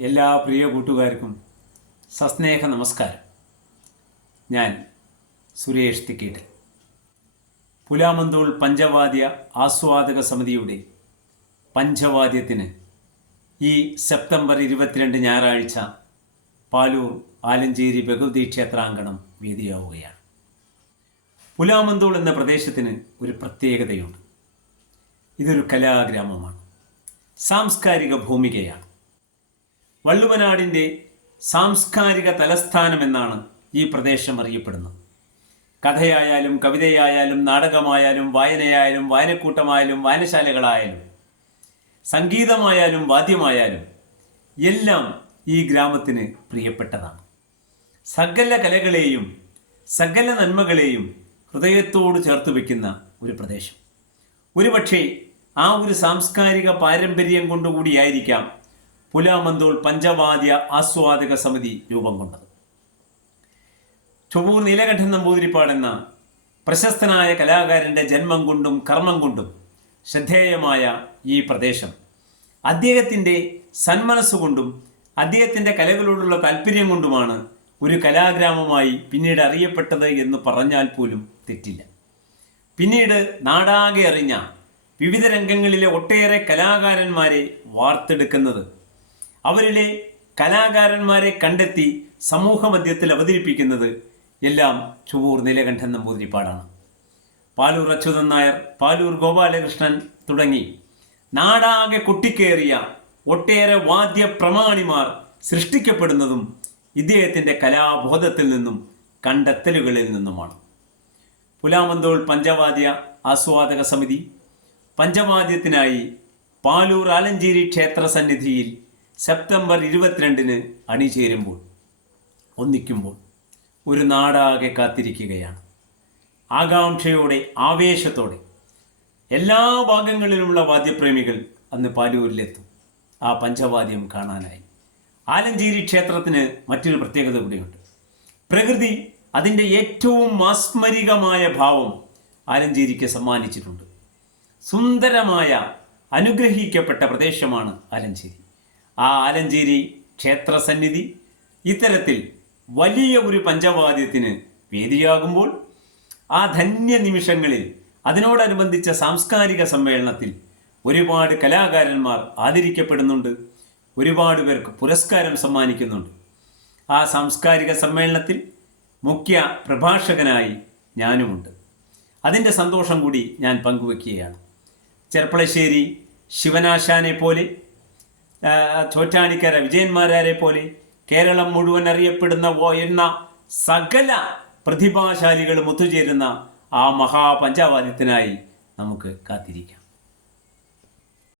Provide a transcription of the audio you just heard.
എല്ലാ പ്രിയ കൂട്ടുകാർക്കും സസ്നേഹ നമസ്കാരം. ഞാൻ സുരേഷ് തിക്കീട്ട് പുലാമന്തോൾ പഞ്ചവാദ്യ ആസ്വാദക സമിതിയുടെ പഞ്ചവാദ്യത്തിന് ഈ സെപ്റ്റംബർ ഇരുപത്തിരണ്ട് ഞായറാഴ്ച പാലൂർ ആലഞ്ചേരി ഭഗവതി ക്ഷേത്രാങ്കണം വേദിയാവുകയാണ്. പുലാമന്തോൾ എന്ന പ്രദേശത്തിന് ഒരു പ്രത്യേകതയുണ്ട്. ഇതൊരു കലാഗ്രാമമാണ്. സാംസ്കാരിക ഭൂമികയാണ്. വള്ളുവനാടിന്റെ സാംസ്കാരിക തലസ്ഥാനം എന്നാണ് ഈ പ്രദേശം അറിയപ്പെടുന്നത്. കഥയായാലും കവിതയായാലും നാടകമായാലും വായനയായാലും വായനക്കൂട്ടമായാലും വായനശാലകളായാലും സംഗീതമായാലും വാദ്യമായാലും എല്ലാം ഈ ഗ്രാമത്തിന് പ്രിയപ്പെട്ടതാണ്. സകല കലകളെയും സകല നന്മകളെയും ഹൃദയത്തോട് ചേർത്ത് വയ്ക്കുന്ന ഒരു പ്രദേശം. ഒരുപക്ഷെ ആ ഒരു സാംസ്കാരിക പാരമ്പര്യം കൊണ്ടുകൂടിയായിരിക്കാം പുലാമന്തോൾ പഞ്ചവാദ്യ ആസ്വാദക സമിതി രൂപം കൊണ്ടത്. ചൊവ്വൂർ നീലകണ്ഠൻ നമ്പൂതിരിപ്പാടെന്ന പ്രശസ്തനായ കലാകാരന്റെ ജന്മം കൊണ്ടും കർമ്മം കൊണ്ടും ശ്രദ്ധേയമായ ഈ പ്രദേശം. അദ്ദേഹത്തിന്റെ സന്മനസ്സുകൊണ്ടും അദ്ദേഹത്തിന്റെ കലകളോടുള്ള താല്പര്യം കൊണ്ടുമാണ് ഒരു കലാഗ്രാമമായി പിന്നീട് അറിയപ്പെട്ടത് എന്ന് പറഞ്ഞാൽ പോലും തെറ്റില്ല. പിന്നീട് നാടാകെ അറിഞ്ഞ വിവിധ രംഗങ്ങളിലെ ഒട്ടേറെ കലാകാരന്മാരെ വാർത്തെടുക്കുന്നത് അവരിലെ കലാകാരന്മാരെ കണ്ടെത്തി സമൂഹ മധ്യത്തിൽ അവതരിപ്പിക്കുന്നത് എല്ലാം ചുവൂർ നീലകണ്ഠൻ നമ്പൂതിരിപ്പാടാണ്. പാലൂർ അച്യുതൻ നായർ പാലൂർ ഗോപാലകൃഷ്ണൻ തുടങ്ങി നാടാകെ കൊട്ടിക്കേറിയ ഒട്ടേറെ വാദ്യ പ്രമാണിമാർ സൃഷ്ടിക്കപ്പെടുന്നതും ഇദ്ദേഹത്തിന്റെ കലാബോധത്തിൽ നിന്നും കണ്ടെത്തലുകളിൽ നിന്നുമാണ്. പുലാമന്തോൾ പഞ്ചവാദ്യ ആസ്വാദക സമിതി പഞ്ചവാദ്യത്തിനായി പാലൂർ ആലഞ്ചേരി ക്ഷേത്ര സന്നിധിയിൽ സെപ്റ്റംബർ ഇരുപത്തിരണ്ടിന് അണിചേരുമ്പോൾ ഒന്നിക്കുമ്പോൾ ഒരു നാടാകെ കാത്തിരിക്കുകയാണ്. ആകാംക്ഷയോടെ ആവേശത്തോടെ എല്ലാ ഭാഗങ്ങളിലുമുള്ള വാദ്യപ്രേമികൾ അന്ന് പാലൂരിലെത്തും. ആ പഞ്ചവാദ്യം കാണാനായി. ആലഞ്ചേരി ക്ഷേത്രത്തിന് മറ്റൊരു പ്രത്യേകത കൂടിയുണ്ട്. പ്രകൃതി അതിന്റെ ഏറ്റവും മാസ്മരികമായ ഭാവം ആലഞ്ചേരിക്ക് സമ്മാനിച്ചിട്ടുണ്ട്. സുന്ദരമായ അനുഗ്രഹിക്കപ്പെട്ട പ്രദേശമാണ് ആലഞ്ചേരി. ആ ആലഞ്ചേരി ക്ഷേത്ര സന്നിധി ഇത്തരത്തിൽ വലിയ ഒരു പഞ്ചവാദ്യത്തിന് വേദിയാകുമ്പോൾ ആ ധന്യ നിമിഷങ്ങളിൽ അതിനോടനുബന്ധിച്ച സാംസ്കാരിക സമ്മേളനത്തിൽ ഒരുപാട് കലാകാരന്മാർ ആദരിക്കപ്പെടുന്നുണ്ട്. ഒരുപാട് പേർക്ക് പുരസ്കാരം സമ്മാനിക്കുന്നുണ്ട്. ആ സാംസ്കാരിക സമ്മേളനത്തിൽ മുഖ്യ പ്രഭാഷകനായി ഞാനുമുണ്ട്. അതിന്റെ സന്തോഷം കൂടി ഞാൻ പങ്കുവെക്കുകയാണ്. ചെർപ്പളശ്ശേരി ശിവനാശാനെ പോലെ ചോറ്റാനിക്കര വിജയന്മാരെ പോലെ കേരളം മുഴുവൻ അറിയപ്പെടുന്ന ഓ- എന്ന സകല പ്രതിഭാശാലികളും ഒത്തുചേരുന്ന ആ മഹാപഞ്ചാവാദ്യത്തിനായി നമുക്ക് കാത്തിരിക്കാം.